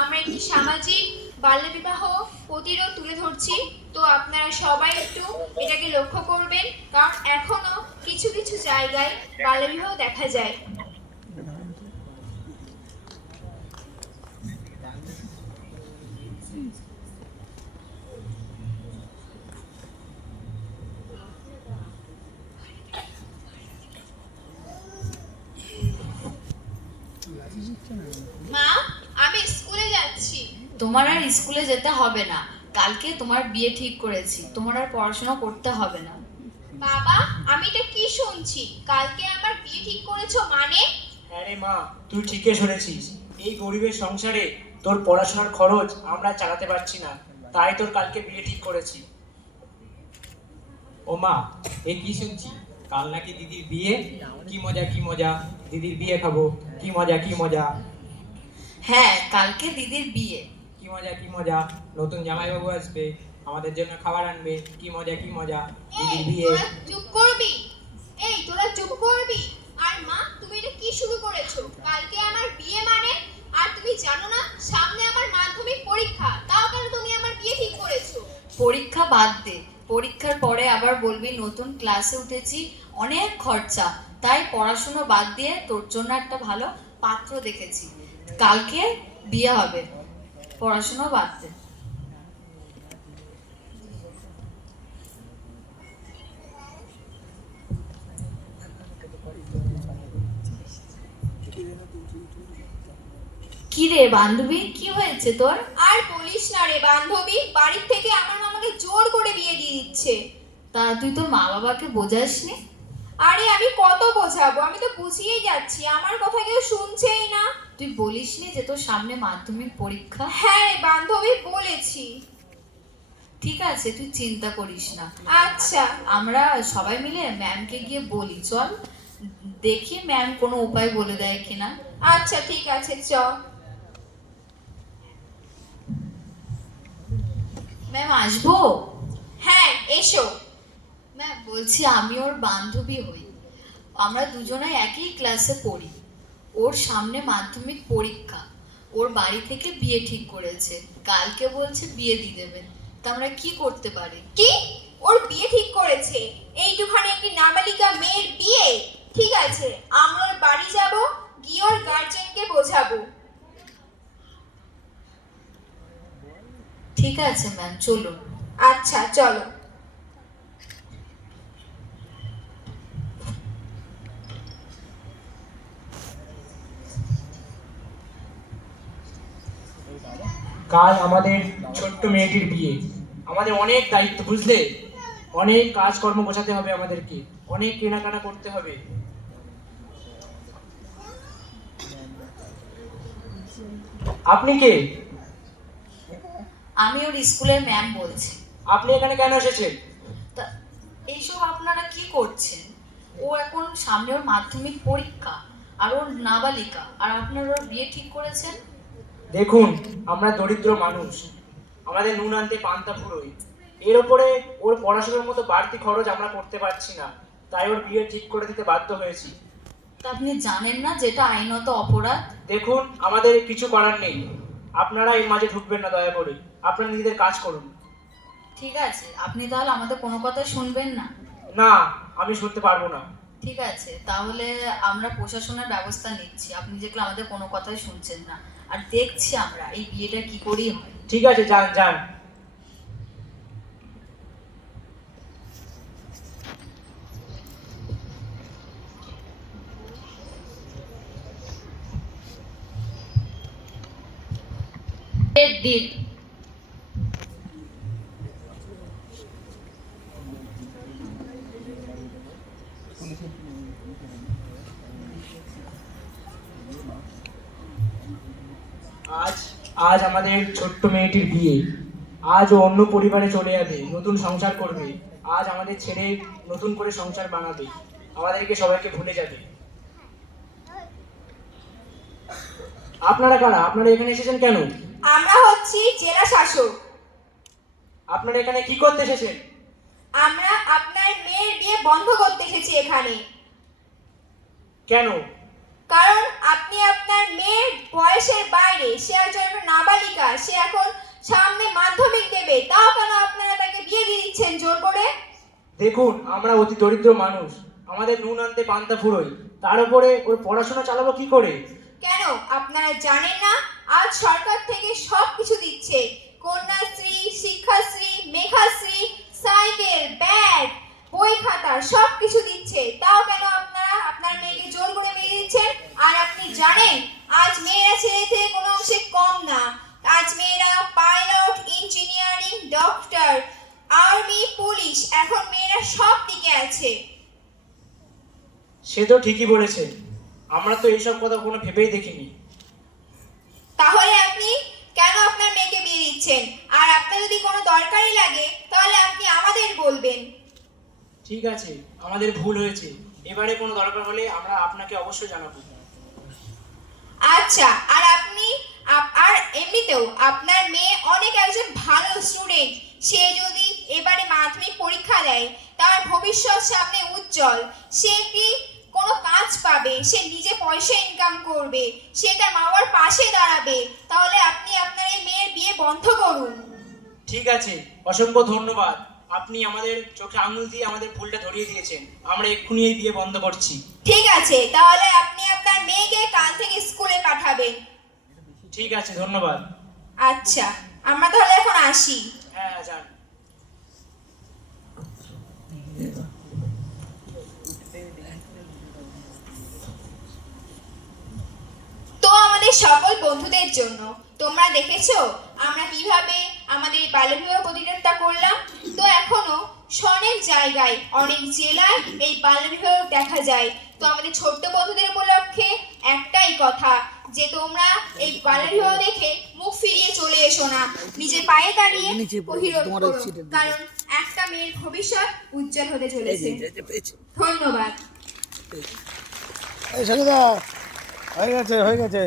আমরা একটি সামাজিক বাল্যবিবাহ প্রতিরোধ তুলে ধরছি। তো আপনারা সবাই একটু এটাকে লক্ষ্য করবেন, কারণ এখনও কিছু কিছু জায়গায় বাল্যবিবাহ দেখা যায়। মা? যাচ্ছি তোমার আর স্কুলে যেতে হবে না। কালকে তোমার বিয়ে ঠিক করেছি তোমার আর পড়াশোনা করতে হবে না। বাবা আমি এটা কি শুনছি? কালকে আমার বিয়ে ঠিক করেছ মানে? হ্যাঁ রে মা তুই ঠিকই শুনেছিস। এই গরিবের সংসারে তোর পড়াশোনার খরচ আমরা চালাতে পারছি না তাই তোর কালকে বিয়ে ঠিক করেছি। ও মা এ কি শুনছি? কাল নাকি দিদির বিয়ে? কি মজা কি মজা? দিদির বিয়ে খাব কি মজা কি মজা? হ্যাঁ কালকে দিদির বিয়ে। কি মজা কি মজা। নতুন জামাইবাবু আসবে আমাদের জন্য খাবার আনবে। কি মজা কি মজা। দিদির বিয়ে। চুপ করবি? এই তোরা চুপ করবি? আর মা তুমি এটা কি শুরু করেছ? কালকে আমার বিয়ে মানে? আর তুমি জানো না সামনে আমার মাধ্যমিক পরীক্ষা। তাও কেন তুমি আমার বিয়ে ঠিক করেছ? পরীক্ষা বাদ দে। পরীক্ষার পরে আবার বলবি নতুন ক্লাসে উঠেছি অনেক খরচা। তাই পড়াশুনো বাদ দিয়ে তোর জন্য একটা ভালো পাত্র দেখেছি। কালকে বিয়ে হবে। পড়াশুনো বাদ দে। কি রে বান্ধবী? কি হয়েছে তোর? আর বলিস না রে বান্ধবী বাড়ির থেকে আমার মামাকে জোর করে বিয়ে দিয়ে দিচ্ছে। তা তুই তোর মা বাবাকে বোঝাসনি? আরে আমি কত বোঝাবো? আমি তো বুঝিয়েই যাচ্ছি। আমার কথা কেউ শুনছেই না। তুই বলিসনি যে তোর সামনে মাধ্যমিক পরীক্ষা? হ্যাঁ রে বান্ধবী বলেছি। ঠিক আছে তুই চিন্তা করিস না। আচ্ছা। আমরা সবাই মিলে ম্যামকে গিয়ে বলি চল। দেখি ম্যাম কোনো উপায় বলে দেয় কিনা। আচ্ছা ঠিক আছে চ। ম্যাম আসব? হ্যাঁ এসো। বলছি আমি ওর বান্ধবী হই। আমরা দুজনে একই ক্লাসে পড়ি। ওর সামনে মাধ্যমিক পরীক্ষা। ওর বাড়ি থেকে বিয়ে ঠিক করেছে। কালকে বলছে বিয়ে দিয়ে দেবে। তা আমরা কি করতে পারি? কি? ওর বিয়ে ঠিক করেছে? এইটুখানি একটি নাবালিকা মেয়ের বিয়ে? ঠিক আছে আমরা ওর বাড়ি যাব গিয়ে ওর গার্জেনকে বোঝাবো। ঠিক আছে ম্যাম চলুন। আচ্ছা চলো। কাল আমাদের ছোট্ট মেয়েটির বিয়ে। আমাদের অনেক দায়িত্ব বুঝলে? অনেক কাজকর্ম গোছাতে হবে আমাদেরকে। অনেক কেনাকাটা করতে হবে। আপনি কে? আমি ওর স্কুলের ম্যাম বলছি। আপনি এখানে কেন এসেছেন? এইসব আপনারা কি করছেন? ও এখন সামনে ওর মাধ্যমিক পরীক্ষা আর ওর নাবালিকা আর আপনারা ওর বিয়ে ঠিক করেছেন? দেখুন আমরা দরিদ্র মানুষ। আমাদের নুন আনতে পান্তা ফুরোই। এর ওপরে ওর পড়াশোনার মতো বাড়তি খরচ আমরা করতে পারছি না। তাই ওর বিয়ে ঠিক করে দিতে বাধ্য হয়েছি। তা আপনি জানেন না যেটা আইনত অপরাধ? দেখুন আমাদের কিছু করার নেই। আপনারা এর মাঝে ঢুকবেন না দয়া করে। আপনারা নিজেদের কাজ করুন। ঠিক আছে আপনি তাহলে আমাদের কোনো কথা শুনবেন না? না আমি শুনতে পারব না। ঠিক আছে তাহলে আমরা প্রশাসনের ব্যবস্থা নিচ্ছি। আপনি যেগুলো আমাদের কোনো কথাই শুনছেন না। আর দেখছি আমরা এই বিয়েটা কি করেই হয়। ঠিক আছে যান যান। ডিট আজ আমাদের ছোট্ট মেয়েটির বিয়ে। আজ ও অন্য পরিবারে চলে যাবে নতুন সংসার করবে। আজ আমাদের ছেড়ে নতুন করে সংসার বানাবে। আমাদেরকে সবাইকে ভুলে যাবে। আপনারা কারা? আপনারা এখানে এসেছেন কেন? আমরা হচ্ছি জেলা শাসক। আপনারা এখানে কি করতে এসেছেন? আমরা আপনার মেয়ের বিয়ে বন্ধ করতে এসেছি এখানে। কেন? কারণ আপনি আপনার মেয়ের বয়সের বাইরে সে এখন সামনে মাধ্যমিক দেবে। তাও কেন আপনারা তাকে বিয়ে দিয়ে দিচ্ছেন জোর করে? দেখুন আমরা অতি দরিদ্র মানুষ। আমাদের নুন আনতে পান্তা ফুরোই তার উপরে ওর পড়াশোনা চালাবো কি করে? কেন? আপনারা জানেন না? আজ সরকার থেকে সব কিছু দিচ্ছে। কন্যাশ্রী শিক্ষাশ্রী মেঘাশ্রী সাইকেল ব্যাগ বই খাতা সব কিছু দিচ্ছে। তাও কেন আপনারা আপনার মেয়েকে জোর করে বিয়ে দিচ্ছেন? আর আপনি জানেন আজ মেয়েরা ছেলে থেকে কোনো অংশে কম না। আজ মেয়েরা pilot engineering doctor army police এখন মেয়েরা সব দিকে আছে। সে তো ঠিকই বলেছে। আমরা তো এইসব কথা কোনো ভেবেই দেখিনি। তাহলে আপনি কেন আপনার মেয়েকে বিয়ে দিচ্ছেন? আর আপনার যদি কোনো দরকারই লাগে তাহলে আপনি আমাদের বলবেন। ঠিক আছে আমাদের ভুল হয়েছে। এবারে কোনো দরকার হলে আমরা আপনাকে অবশ্যই জানাব। আচ্ছা আর আপনি আপ- আর এমনিতেও আপনার মেয়ে অনেক একজন ভালো স্টুডেন্ট সে যদি এবারে মাধ্যমিক পরীক্ষা দেয় তার ভবিষ্যৎ সামনে উজ্জ্বল সে কি কোনো কাজ পাবে? সে নিজে পয়সা ইনকাম করবে সে তার মা বাবার পাশে দাঁড়াবে তাহলে আপনি আপনার এই মেয়ের বিয়ে বন্ধ করুন। ঠিক আছে অসংখ্য ধন্যবাদ। আপনি আমাদের চোখে আঙুল দিয়ে আমাদের ভুলটা ধরিয়ে দিয়েছেন। আমরা এক্ষুনি এই বিয়ে বন্ধ করছি। ঠিক আছে তাহলে আপনি আপনার মেয়েকে কাল থেকে স্কুলে পাঠাবেন। ঠিক আছে ধন্যবাদ। আচ্ছা আমরা তাহলে এখন আসি। হ্যাঁ হ্যাঁ যান। তো আমাদের সকল বন্ধুদের জন্য তোমরা দেখেছ? আমরা কীভাবে আমাদের বাল্যবিবাহ প্রতিরোধটা করলাম? তো এখনও অনেক জায়গায় অনেক জেলায় এই বাল্যবিবাহ দেখা যায় তো আমাদের ছোট্ট বন্ধুদের উপলক্ষে একটাই কথা যে তোমরা এই বাল্যবিবাহ দেখে মুখ ফিরিয়ে চলে এসো না নিজের পায়ে দাঁড়িয়ে প্রতিরোধ করো কারণ একটা মেয়ের ভবিষ্যৎ উজ্জ্বল হতে চলেছে ধন্যবাদ হয়ে গেছে হয়ে গেছে